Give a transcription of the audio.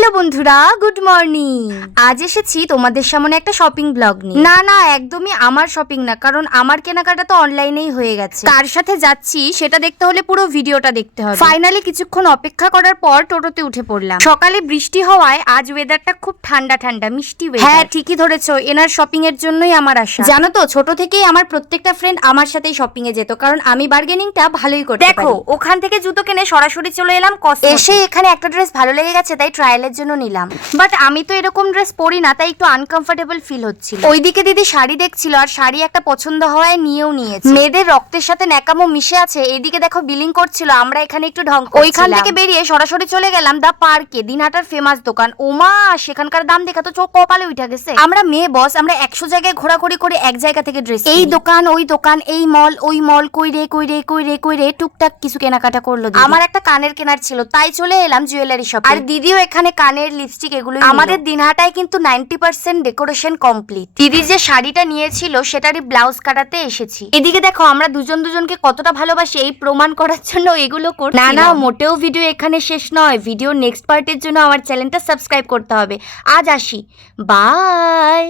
Hello বন্ধুরা, good morning. আজ এসেছি তোমাদের সামনে একটা শপিং ব্লগ নিয়ে। না একদমই আমার শপিং না, কারণ আমার কেনাকাটা তো অনলাইনেই হয়ে গেছে। কার সাথে যাচ্ছি সেটা দেখতে হলে পুরো ভিডিওটা দেখতে হবে। ফাইনালি কিছুক্ষণ অপেক্ষা করার পর টোটোতে উঠে পড়লাম। সকালে বৃষ্টি হওয়ায় আজ ওয়েদারটা খুব ঠান্ডা ঠান্ডা মিষ্টি ওয়েদার। হ্যাঁ ঠিকই ধরেছো, এনার শপিং এর জন্যই আমার আসা। জানো তো, ছোট থেকেই আমার প্রত্যেকটা ফ্রেন্ড আমার সাথেই শপিং এ যেত, কারণ আমি বার্গেনিংটা ভালোই করতে পারি। দেখো, ওখান থেকে জুতো কিনে সরাসরি চলে এলাম কসমোতে। এসে এখানে একটা ড্রেস ভালো লেগে গেছে, তাই ট্রায়ালের জন্য নিলাম। বাট আমি তো এরকম ড্রেস পরি না, তাই একটু আনকমফোর্টেবল ফিল হচ্ছিল। ওইদিকে দিদি শাড়ি দেখছিল, আর শাড়ি একটা পছন্দ হওয়ায় নিয়েও নিয়েছে। মেয়েদের রক্তের সাথে ন্যাকামো মিশে আছে। এইদিকে দেখো বিলিং করছিল, আমরা এখানে একটু ঢং করছিলাম। ওইখান থেকে বেরিয়ে সরাসরি চলে গেলাম দা পার্কে, দিনহাটার ফেমাস দোকান। ওমা, সেখানকার দাম দেখা তো চোখ কপালে উঠে গেছে। আমরা মেয়ে বস, আমরা 100 জায়গায় ঘোরাঘুরি করে এক জায়গা থেকে ড্রেস, এই দোকান ওই দোকান, এই মল ওই মল, কইরে টুকটাক কিছু কেনাকাটা করলো। আমার একটা কানের কেনার ছিল, তাই চলে এলাম জুয়েলারি শপে। আর দিদিও এখানে কানের, লিপস্টিক এগুলো। আমাদের দিনহাটায় কিন্তু 90% ডেকোরেশন কমপ্লিট। দিদি যে শাড়িটা নিয়েছিল সেটারই ব্লাউজ কাটাতে এসেছি। এদিকে দেখো আমরা দুজনকে কতটা ভালোবাসি এই প্রমাণ করার জন্য এগুলো করছি। না মোটেও ভিডিও এখানে শেষ নয়। ভিডিও নেক্সট পার্টের জন্য আমার চ্যানেলটা সাবস্ক্রাইব করতে হবে। আজ আসি, বাই।